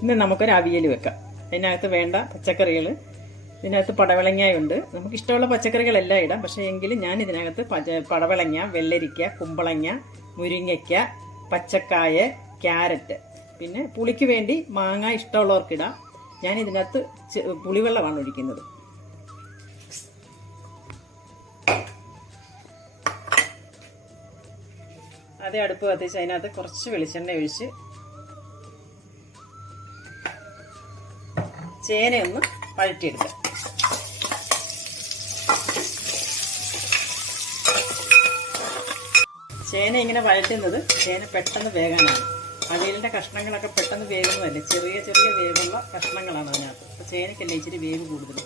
ഇന്ന് നമുക്കൊരു അവിയൽ വെക്കാം. അതിനകത്ത് വേണ്ട പച്ചക്കറികൾ, ഇതിനകത്ത് പടവളങ്ങയുണ്ട്. നമുക്ക് ഇഷ്ടമുള്ള പച്ചക്കറികളെല്ലാം ഇടാം. പക്ഷേ എങ്കിലും ഞാൻ ഇതിനകത്ത് പടവളങ്ങ, വെള്ളരിക്ക, കുമ്പളങ്ങ, മുരിങ്ങയ്ക്ക, പച്ചക്കായ, ക്യാരറ്റ്, പിന്നെ പുളിക്ക് വേണ്ടി മാങ്ങ ഇഷ്ടമുള്ളവർക്കിടാം. ഞാൻ ഇതിനകത്ത് പുളിവെള്ളമാണ് ഒഴിക്കുന്നത്. അതേ അടുപ്പ് കത്തിച്ച് അതിനകത്ത് കുറച്ച് വെളിച്ചെണ്ണ ഒഴിച്ച് ചേനയൊന്ന് വഴറ്റിയെടുക്കാം. ചേന ഇങ്ങനെ വഴറ്റുന്നത് ചേന പെട്ടെന്ന് വേകാനാണ്. അവിയലിൻ്റെ കഷ്ണങ്ങളൊക്കെ പെട്ടെന്ന് വേകുന്നതല്ലേ, ചെറിയ ചെറിയ വേവുള്ള കഷ്ണങ്ങളാണ് അതിനകത്ത്. അപ്പോൾ ചേനയ്ക്കല്ലേ ഇച്ചിരി വേവ് കൂടുതൽ.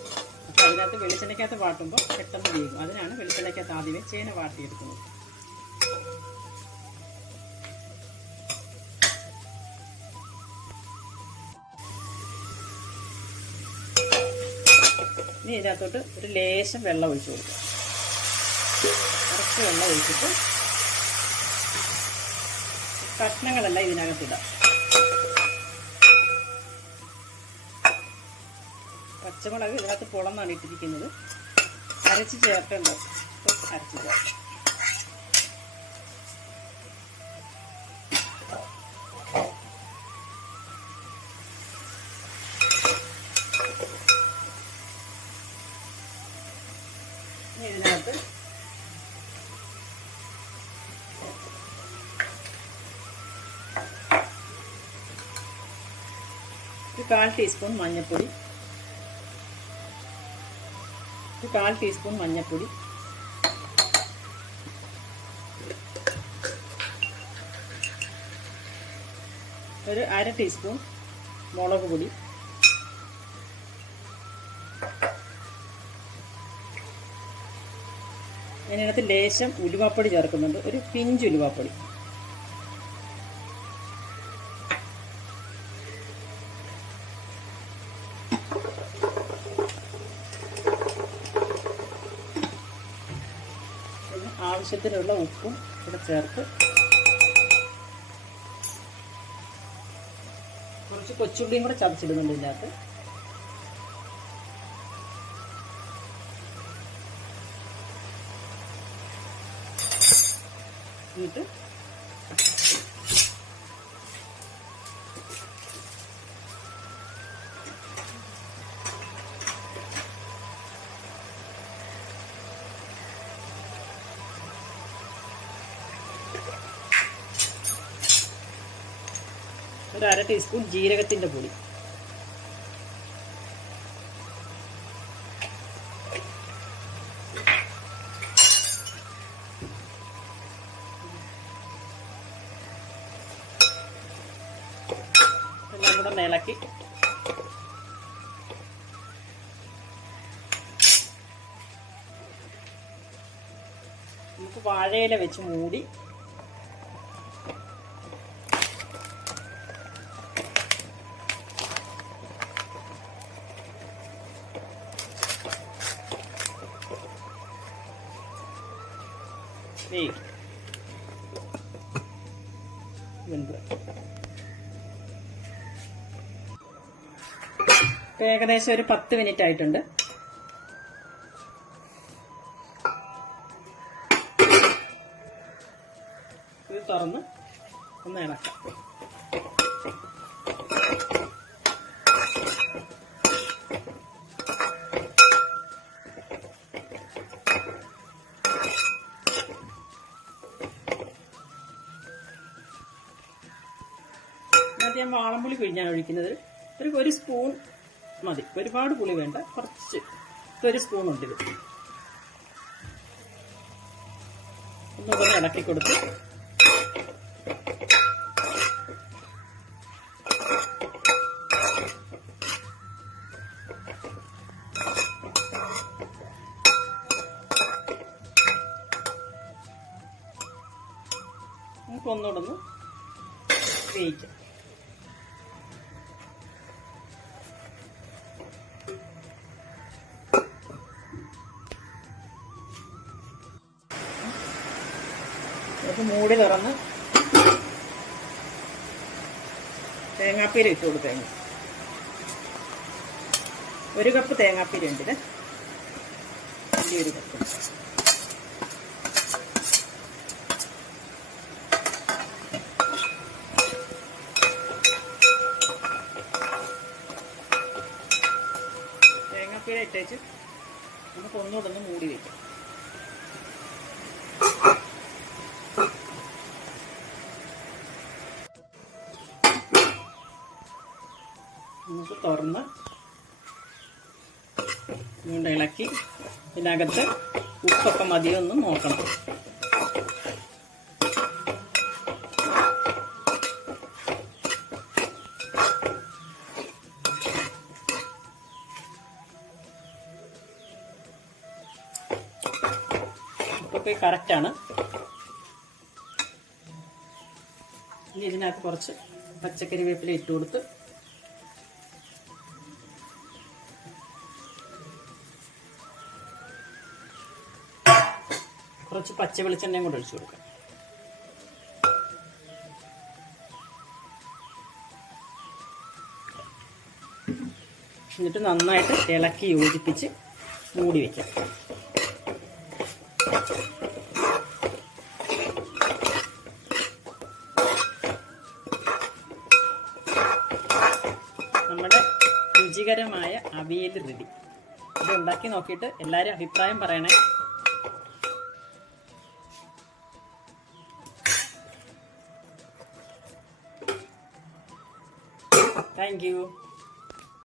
അപ്പോൾ അതിനകത്ത് വെളിച്ചെണ്ണയ്ക്കകത്ത് വാട്ടുമ്പോൾ പെട്ടെന്ന് വേകും. അതിനാണ് വെളിച്ചെണ്ണയ്ക്കകത്ത് ആദ്യമേ ചേന വാട്ടിയെടുക്കുന്നത്. ഇനി ഇതിനകത്തോട്ട് ഒരു ലേശം വെള്ളം ഒഴിച്ചു കൊടുക്കുക. കുറച്ച് വെള്ളം ഒഴിച്ചിട്ട് കഷ്ണങ്ങളെല്ലാം ഇതിനകത്തിടാം. പച്ചമുളക് ഇതിനകത്ത് പൊളന്നാണ് ഇട്ടിരിക്കുന്നത്. അരച്ച് ചേർക്കേണ്ടത് അരച്ച് ചേർക്കാം. ഇതിനകത്ത് ഒരു 1/4 ടീസ്പൂൺ മഞ്ഞൾപ്പൊടി, ഒരു 1/4 ടീസ്പൂൺ മഞ്ഞൾപ്പൊടി, ഒരു 1/2 ടീസ്പൂൺ മുളക് പൊടി, അതിനകത്ത് ലേശം ഉലുവാപ്പൊടി ചേർക്കുന്നുണ്ട്, ഒരു പിഞ്ച് ഉലുവാപ്പൊടി. ആവശ്യത്തിനുള്ള ഉപ്പും കൂടെ ചേർത്ത് കുറച്ച് കൊച്ചുള്ളിയും കൂടെ ചതച്ചിടുന്നുണ്ട് ഇതിനകത്ത്. എന്നിട്ട് ഒരു 1/2 ടീസ്പൂൺ ജീരകത്തിൻ്റെ പൊടി, എല്ലാം കൂടെ ഇളക്കി നമുക്ക് വാഴയില വെച്ച് മൂടി ഏകദേശം ഒരു 10 മിനിറ്റ് ആയിട്ടുണ്ട്. ഇത് തുറന്ന് ഒന്ന് ഇളക്കാം. ഞാൻ വാളംപുളി പിഴിഞ്ഞാണ് ഒഴിക്കുന്നത്. ഒരു സ്പൂൺ മതി, ഒരുപാട് പുളി വേണ്ട, കുറച്ച്. ഒരു സ്പൂൺ ഉണ്ട്. ഇത് ഒന്നുകൂടെ ഇളക്കി കൊടുത്ത് നമുക്ക് ഒന്നുകൂടെ ഒന്ന് വേവിക്കാം. മൂടി തുറന്ന് തേങ്ങാപ്പീര ഇട്ട് കൊടുക്കാം. 1 കപ്പ് തേങ്ങാപ്പീര ഉണ്ട്. ഇത് വലിയൊരു കപ്പ്. തേങ്ങാപ്പീര ഇട്ടേച്ച് നമുക്ക് ഒന്നുകൂടെ ഒന്ന് മൂടി വയ്ക്കാം. നമുക്ക് തുറന്ന് ഇതുകൊണ്ട് ഇളക്കി ഇതിനകത്ത് ഉപ്പൊക്കെ മതിയോ ഒന്ന് നോക്കണം. ഉപ്പൊക്കെ കറക്റ്റാണ്. ഇനി ഇതിനകത്ത് കുറച്ച് പച്ചക്കറി വേപ്പില ഇട്ട് കൊടുത്ത് കുറച്ച് പച്ച വെളിച്ചെണ്ണയും കൂടെ ഒഴിച്ചു കൊടുക്കാം. എന്നിട്ട് നന്നായിട്ട് ഇളക്കി യോജിപ്പിച്ച് മൂടി വയ്ക്കാം. നമ്മുടെ രുചികരമായ അവിയൽ റെഡി. ഇത് ഉണ്ടാക്കി നോക്കിയിട്ട് എല്ലാവരും അഭിപ്രായം പറയണേ. Thank you.